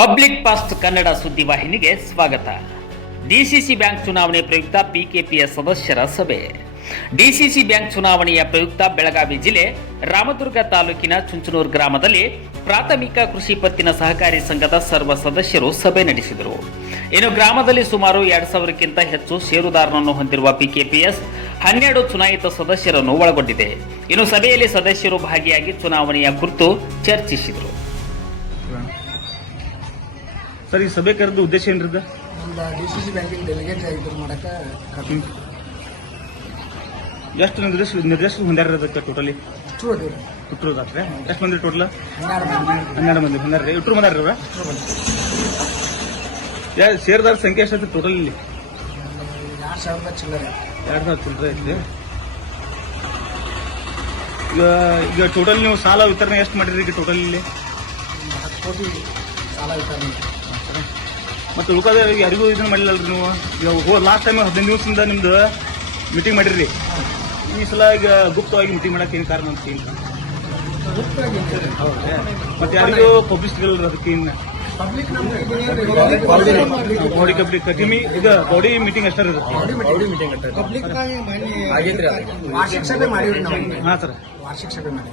Public past Kannada ಸುದ್ದಿವಾಹಿನಿಗೆ ಸ್ವಾಗತ. DCC bank ಚುನಾವಣೆ ಪ್ರಯುಕ್ತ ಪಿಕೆಪಿಯ ಸದಸ್ಯರ ಸಭೆ. ಡಿಸಿಸಿ ಬ್ಯಾಂಕ್ ಚುನಾವಣೆಯ ಪ್ರಯುಕ್ತ ಬೆಳಗಾವಿ ಜಿಲ್ಲೆ ರಾಮದುರ್ಗ ತಾಲೂಕಿನ ಚುಂಚನೂರು ಗ್ರಾಮದಲ್ಲಿ ಪ್ರಾಥಮಿಕ ಕೃಷಿ ಪತ್ತಿನ ಸಹಕಾರಿ ಸಂಘದ ಸರ್ವ ಸದಸ್ಯರು ಸಭೆ ನಡೆಸಿದರು. ಇನ್ನು ಗ್ರಾಮದಲ್ಲಿ ಸುಮಾರು ಎರಡು ಸಾವಿರಕ್ಕಿಂತ ಹೆಚ್ಚು ಷೇರುದಾರರನ್ನು ಹೊಂದಿರುವ ಪಿಕೆಪಿಎಸ್ ಹನ್ನೆರಡು ಚುನಾಯಿತ ಸದಸ್ಯರನ್ನು ಒಳಗೊಂಡಿದೆ. ಇನ್ನು ಸಭೆಯಲ್ಲಿ ಸದಸ್ಯರು ಭಾಗಿಯಾಗಿ ಚುನಾವಣೆಯ ಕುರಿತು ಚರ್ಚಿಸಿದರು. ಸರ್ ಈ ಸಭೆ ಕರೆದ ಉದ್ದೇಶ ಏನ್ರದ? ಡಿ ಸಿ ಸಿ ಬ್ಯಾಂಕಿನ ಡೆಲಿಗೇಟ್ ಇದು ಮಾಡಕ್ಕೆ ಎಷ್ಟು ನಿರ್ದೇಶ ನಿರ್ದೇಶಕ ಹೊಂದ್ಯಾರ ಅದಕ್ಕೆ ಟೋಟಲಿ ಅದಾತ್ರೆ ಎಷ್ಟು ಮಂದಿ ಟೋಟಲ್ ಹನ್ನೆರಡು ಮಂದಿ. ಹೊಂದ್ಯಾರ ಇಟ್ರು ಹನ್ನೆರಡು ಇಟ್ಟರು ಮಂದಿ ಅವ್ರ ಯಾ ಸಂಖ್ಯೆ ಎಷ್ಟು ಟೋಟಲ್ ಇಲ್ಲಿ ಎರಡು ಸಾವಿರದ ಚಿಲ್ಲರೆ. ಎರಡು ಸಾವಿರ ಚಿಲ್ಲರೆ ಐತಿ ಈಗ ಈಗ ಟೋಟಲ್ ನೀವು ಸಾಲ ವಿತರಣೆ ಎಷ್ಟು ಮಾಡಿದ್ರಿ ಈಗ ಟೋಟಲ್ ಇಲ್ಲಿ ಹತ್ತು ಕೋಟಿ ಸಾಲ ವಿತರಣೆ. ಮತ್ತೆ ಉಳ್ಕಾದ ಯಾರಿಗೂ ಇದನ್ನ ಮಾಡಿಲ್ಲಲ್ರಿ ನೀವು? ಈಗ ಹೋದ್ ಲಾಸ್ಟ್ ಟೈಮ್ ಹದಿನೈದು ದಿವಸದಿಂದ ನಿಮ್ದು ಮೀಟಿಂಗ್ ಮಾಡಿರಿ ಈ ಸಲ ಈಗ ಗುಪ್ತವಾಗಿ ಮೀಟಿಂಗ್ ಮಾಡಕ್ಕೆ ಏನು ಕಾರಣ ಅಂತ ಏನು. ಮತ್ತೆ ಯಾರಿಗೂ ಪಬ್ಲಿಸಿಟಿ ಇಲ್ಲ ಅದಕ್ಕೆ ಇನ್ನು? ಪಬ್ಲಿಕ್ ಬಾಡಿ ಕಬ್ಲಿ ಕಟಿಮಿ ಈಗ ಬಾಡಿ ಮೀಟಿಂಗ್ ಅಷ್ಟೇ ಇರುತ್ತೆ ಪಬ್ಲಿಕ್ ಹಾಂ ಸರ್. ವಾರ್ಷಿಕ ಸಭೆ ಮಾಡಿ